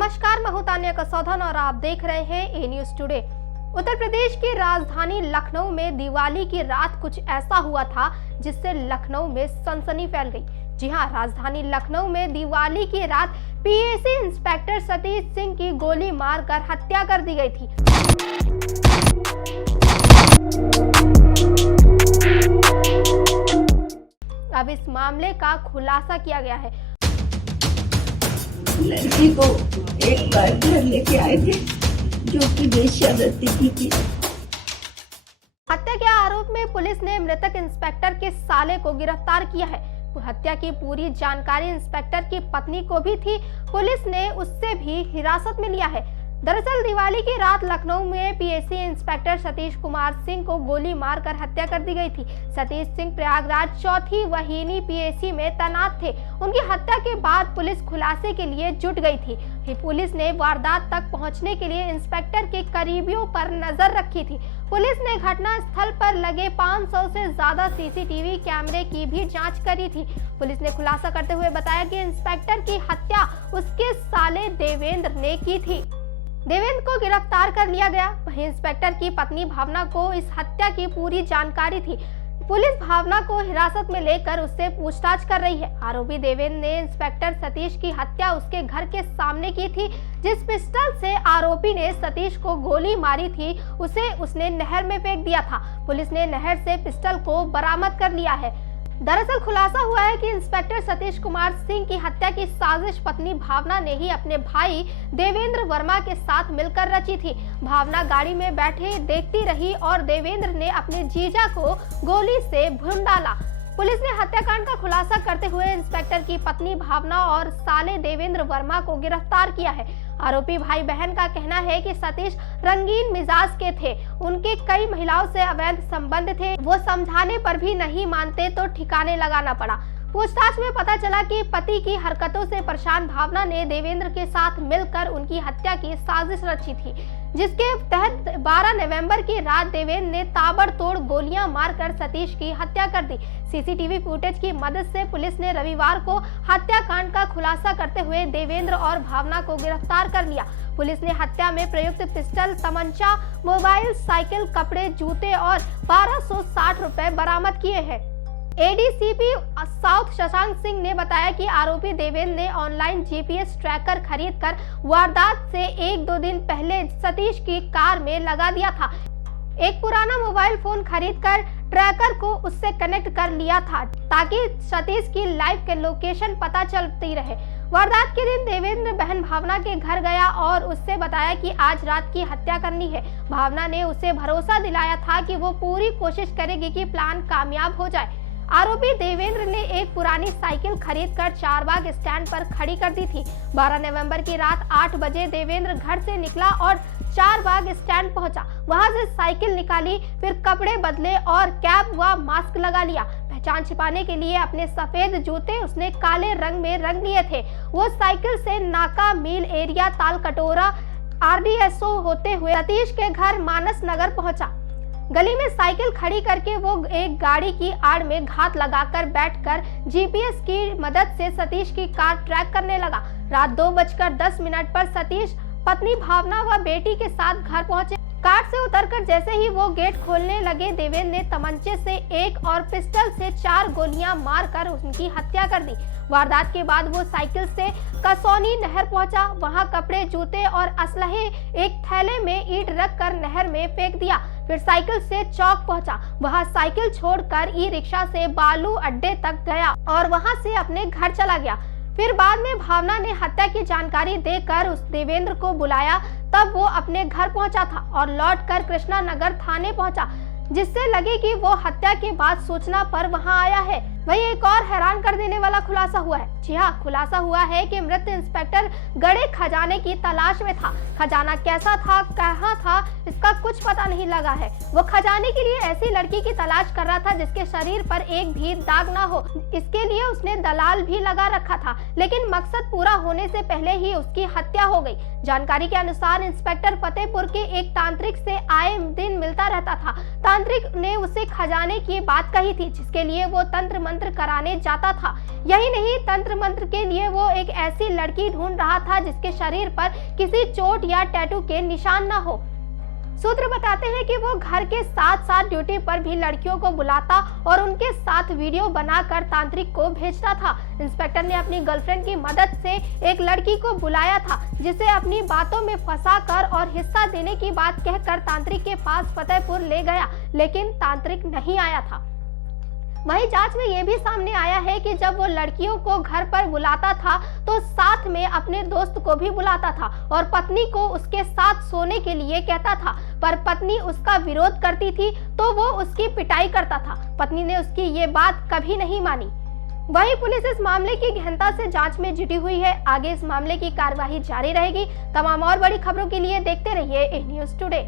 नमस्कार, मैं हूं तान्या कसौधन और आप देख रहे हैं ए न्यूज टुडे। उत्तर प्रदेश की राजधानी लखनऊ में दिवाली की रात कुछ ऐसा हुआ था जिससे लखनऊ में सनसनी फैल गई। जी हां, राजधानी लखनऊ में दिवाली की रात पीएसी इंस्पेक्टर सतीश सिंह की गोली मारकर हत्या कर दी गई थी। अब इस मामले का खुलासा किया गया है। लड़की को एक बार घर लेके आए थे जो कि बेशर्ती की थी। हत्या के आरोप में पुलिस ने मृतक इंस्पेक्टर के साले को गिरफ्तार किया है। हत्या की पूरी जानकारी इंस्पेक्टर की पत्नी को भी थी। पुलिस ने उससे भी हिरासत में लिया है। दरअसल दिवाली की रात लखनऊ में पीएसी इंस्पेक्टर सतीश कुमार सिंह को गोली मारकर हत्या कर दी गई थी। सतीश सिंह प्रयागराज चौथी वाहिनी पीएसी में तैनात थे। उनकी हत्या के बाद पुलिस खुलासे के लिए जुट गई थी। पुलिस ने वारदात तक पहुंचने के लिए इंस्पेक्टर के करीबियों पर नजर रखी थी। पुलिस ने घटना स्थल पर लगे 500 से ज्यादा सीसीटीवी कैमरे की भी जांच करी थी। पुलिस ने खुलासा करते हुए बताया कि इंस्पेक्टर की हत्या उसके साले देवेंद्र ने की थी। देवेंद्र को गिरफ्तार कर लिया गया। वहीं इंस्पेक्टर की पत्नी भावना को इस हत्या की पूरी जानकारी थी। पुलिस भावना को हिरासत में लेकर उससे पूछताछ कर रही है। आरोपी देवेंद्र ने इंस्पेक्टर सतीश की हत्या उसके घर के सामने की थी। जिस पिस्टल से आरोपी ने सतीश को गोली मारी थी उसे उसने नहर में फेंक दिया था। पुलिस ने नहर से पिस्टल को बरामद कर लिया है। दरअसल खुलासा हुआ है कि इंस्पेक्टर सतीश कुमार सिंह की हत्या की साजिश पत्नी भावना ने ही अपने भाई देवेंद्र वर्मा के साथ मिलकर रची थी। भावना गाड़ी में बैठे देखती रही और देवेंद्र ने अपने जीजा को गोली से भून डाला। पुलिस ने हत्याकांड का खुलासा करते हुए इंस्पेक्टर की पत्नी भावना और साले देवेंद्र वर्मा को गिरफ्तार किया है। आरोपी भाई बहन का कहना है कि सतीश रंगीन मिजाज के थे। उनके कई महिलाओं से अवैध संबंध थे। वो समझाने पर भी नहीं मानते तो ठिकाने लगाना पड़ा। पूछताछ में पता चला कि पति की हरकतों से परेशान भावना ने देवेंद्र के साथ मिलकर उनकी हत्या की साजिश रची थी, जिसके तहत 12 नवंबर की रात देवेंद्र ने ताबड़तोड़ गोलियां मारकर सतीश की हत्या कर दी। सीसीटीवी फुटेज की मदद से पुलिस ने रविवार को हत्याकांड का खुलासा करते हुए देवेंद्र और भावना को गिरफ्तार कर लिया। पुलिस ने हत्या में प्रयुक्त पिस्टल, तमंचा, मोबाइल, साइकिल, कपड़े, जूते और 1260 रुपए बरामद किए हैं। एडीसीपी साउथ शशांक सिंह ने बताया कि आरोपी देवेंद्र ने ऑनलाइन जीपीएस ट्रैकर खरीदकर वारदात से 1-2 दिन पहले सतीश की कार में लगा दिया था। एक पुराना मोबाइल फोन खरीदकर ट्रैकर को उससे कनेक्ट कर लिया था ताकि सतीश की लाइव लोकेशन पता चलती रहे। वारदात के दिन देवेंद्र बहन भावना के घर गया और उससे बताया कि आज रात की हत्या करनी है। भावना ने उसे भरोसा दिलाया था कि वो पूरी कोशिश करेगी कि प्लान कामयाब हो जाए। आरोपी देवेंद्र ने एक पुरानी साइकिल खरीदकर चारबाग स्टैंड पर खड़ी कर दी थी। 12 नवंबर की रात 8 बजे देवेंद्र घर से निकला और चारबाग स्टैंड पहुंचा। वहां से साइकिल निकाली, फिर कपड़े बदले और कैप व मास्क लगा लिया। पहचान छिपाने के लिए अपने सफेद जूते उसने काले रंग में रंग लिए थे। वो साइकिल से नाका मिल एरिया ताल कटोरा RDSO होते हुए सतीश के घर मानस नगर पहुंचा। गली में साइकिल खड़ी करके वो एक गाड़ी की आड़ में घात लगाकर बैठकर जीपीएस की मदद से सतीश की कार ट्रैक करने लगा। रात 2:10 पर सतीश पत्नी भावना व बेटी के साथ घर पहुंचे। कार से उतरकर जैसे ही वो गेट खोलने लगे, देवेंद्र ने तमंचे से 1 और पिस्टल से 4 गोलियां मारकर उनकी हत्या कर दी। वारदात के बाद वो साइकिल से कसौनी नहर पहुंचा। वहां कपड़े, जूते और असलहे एक थैले में ईंट रखकर नहर में फेंक दिया। फिर साइकिल से चौक पहुंचा। वहां साइकिल छोड़कर ई-रिक्शा से बालू अड्डे तक गया और वहां से अपने घर चला गया। फिर बाद में भावना ने हत्या की जानकारी देकर उस देवेंद्र को बुलाया। तब वो अपने घर पहुंचा था और लौटकर कृष्णा नगर थाने पहुंचा, जिससे लगे कि वो हत्या के बाद सूचना पर वहां आया है। वही एक और हैरान कर देने वाला खुलासा हुआ है। जी हाँ, खुलासा हुआ है कि मृत इंस्पेक्टर गड़े खजाने की तलाश में था। खजाना कैसा था, कहाँ था, इसका कुछ पता नहीं लगा है। वो खजाने के लिए ऐसी लड़की की तलाश कर रहा था जिसके शरीर पर एक भी दाग ना हो। इसके लिए उसने दलाल भी लगा रखा था, लेकिन मकसद पूरा होने से पहले ही उसकी हत्या हो गई। जानकारी के अनुसार इंस्पेक्टर फतेहपुर के एक तांत्रिक से आए दिन मिलता रहता था। तांत्रिक ने उसे खजाने की बात कही थी, जिसके लिए वो तंत्र मंत्र कराने जाता था। यही नहीं, तंत्र मंत्र के लिए वो एक ऐसी लड़की ढूंढ रहा था जिसके शरीर पर किसी चोट या टैटू के निशान न हो। सूत्र बताते हैं कि वो घर के साथ साथ ड्यूटी पर भी लड़कियों को बुलाता और उनके साथ वीडियो बनाकर तांत्रिक को भेजता था। इंस्पेक्टर ने अपनी गर्लफ्रेंड की मदद से एक लड़की को बुलाया था, जिसे अपनी बातों में फंसाकर और हिस्सा देने की बात कहकर तांत्रिक के पास फतेहपुर ले गया, लेकिन तांत्रिक नहीं आया था। वहीं जांच में ये भी सामने आया है कि जब वो लड़कियों को घर पर बुलाता था तो साथ में अपने दोस्त को भी बुलाता था और पत्नी को उसके साथ सोने के लिए कहता था, पर पत्नी उसका विरोध करती थी तो वो उसकी पिटाई करता था। पत्नी ने उसकी ये बात कभी नहीं मानी। वहीं पुलिस इस मामले की गहनता से जांच में जुटी हुई है। आगे इस मामले की कार्यवाही जारी रहेगी। तमाम और बड़ी खबरों के लिए देखते रहिए ए न्यूज़ टुडे।